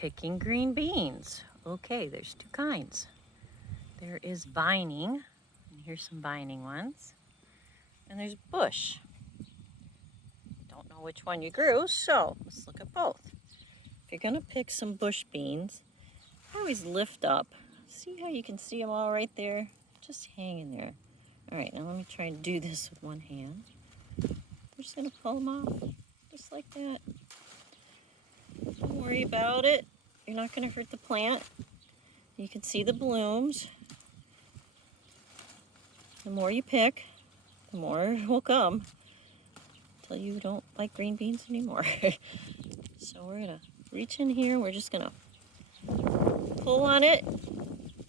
picking green beans. Okay, there's two kinds. There is vining, and here's some vining ones, and there's bush. Don't know which one you grew, so let's look at both. If you're gonna pick some bush beans, I always lift up. See how you can see them all right there? Just hanging there. All right, now let me try and do this with one hand. We're just gonna pull them off, just like that. Don't worry about it. You're not gonna hurt the plant. You can see the blooms. The more you pick, the more will come until you don't like green beans anymore. So we're gonna reach in here. We're just gonna pull on it,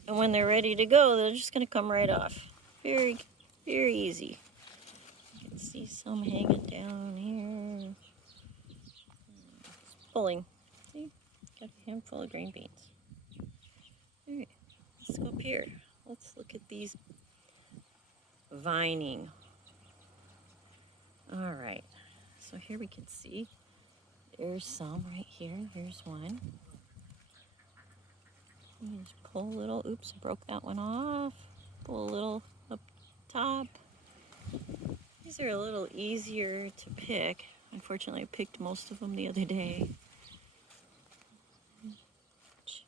and when they're ready to go, they're just gonna come right off. Very, very easy. You can see some hanging down here. Just pulling. See, got a handful of green beans. All right, let's go up here. Let's look at these vining. All right, so here we can see there's some right here. Here's one. You just pull a little. Oops, broke that one off. Pull a little up top. These are a little easier to pick. Unfortunately, I picked most of them the other day.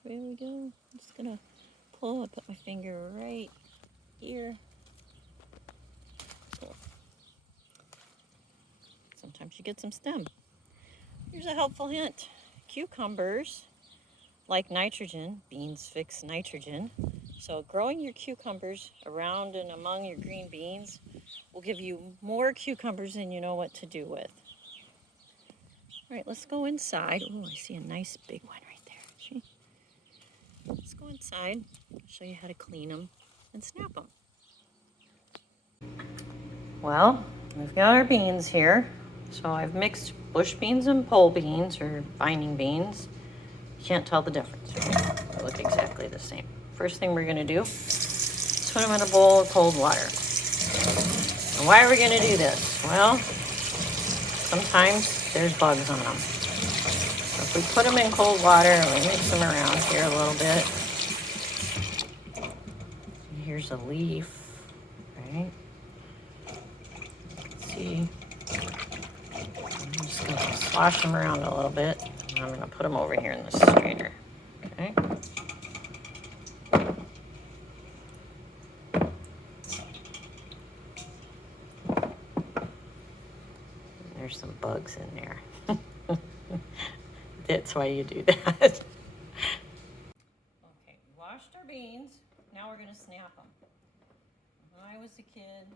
There we go. I'm just gonna pull. I put my finger right here. Cool. Sometimes you get some stem. Here's a helpful hint. Cucumbers like nitrogen. Beans fix nitrogen. So growing your cucumbers around and among your green beans will give you more cucumbers than you know what to do with. All right, let's go inside. Oh, I see a nice big one right there. Let's go inside. I'll show you how to clean them and snap them. Well, we've got our beans here. So I've mixed bush beans and pole beans or vining beans. You can't tell the difference. They look exactly the same. First thing we're gonna do is put them in a bowl of cold water. And why are we gonna do this? Well, sometimes there's bugs on them. So if we put them in cold water and we mix them around here a little bit. And here's a leaf, right? Let's see. I'm just gonna slosh them around a little bit. And I'm gonna put them over here in the strainer, okay? There's some bugs in there. That's why you do that. Okay, we washed our beans. Now we're gonna snap them. When I was a kid,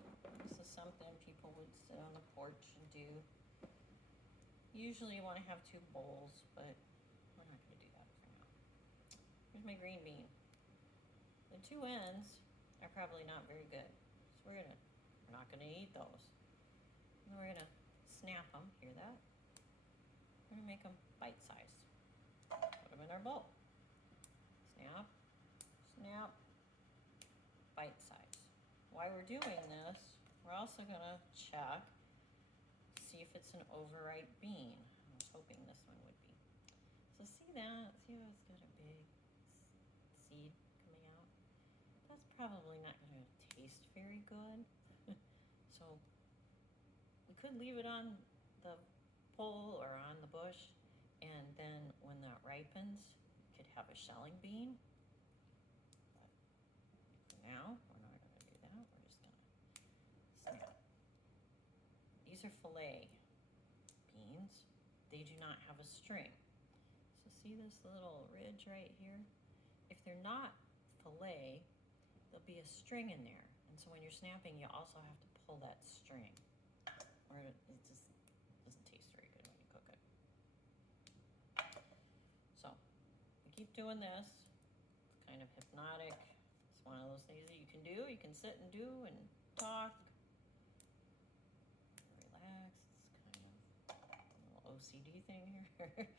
this is something people would sit on the porch and do. Usually you want to have two bowls, but we're not gonna do that for now. Here's my green bean. The two ends are probably not very good, so we're not gonna eat those. And we're gonna snap them. Hear that? We're gonna make them bite-sized. Put them in our bowl. Snap, snap, bite-sized. While we're doing this, we're also gonna check, see if it's an overripe bean. I was hoping this one would be. So see that? See how it's got a big seed coming out? That's probably not gonna taste very good. So we could leave it on the pole or on the bush, and then when that ripens, you could have a shelling bean. But for now, we're not gonna do that. We're just gonna snap. These are fillet beans. They do not have a string. So see this little ridge right here? If they're not fillet, there'll be a string in there. And so when you're snapping, you also have to pull that string, or it just doesn't taste very good when you cook it. So we keep doing this. It's kind of hypnotic. It's one of those things that you can do. You can sit and do and talk. Relax. It's kind of a little OCD thing here.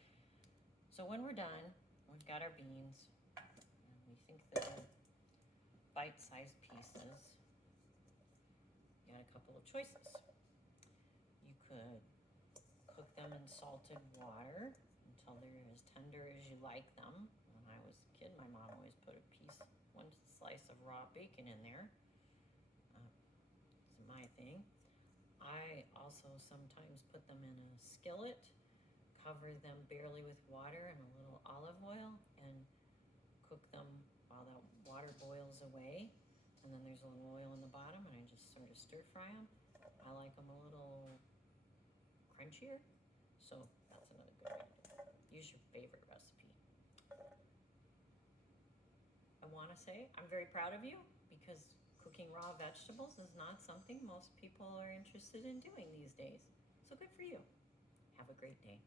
So when we're done, we've got our beans. And we think that they're bite-sized pieces. You got a couple of choices. You could cook them in salted water until they're as tender as you like them. When I was a kid, my mom always put one slice of raw bacon in there. It's my thing. I also sometimes put them in a skillet, cover them barely with water and a little olive oil, and cook them while the water boils away. And then there's a little oil in the bottom, and I just sort of stir fry them. I like them a little crunchier, so that's another good way to do it. Use your favorite recipe. I want to say I'm very proud of you because cooking raw vegetables is not something most people are interested in doing these days. So good for you. Have a great day.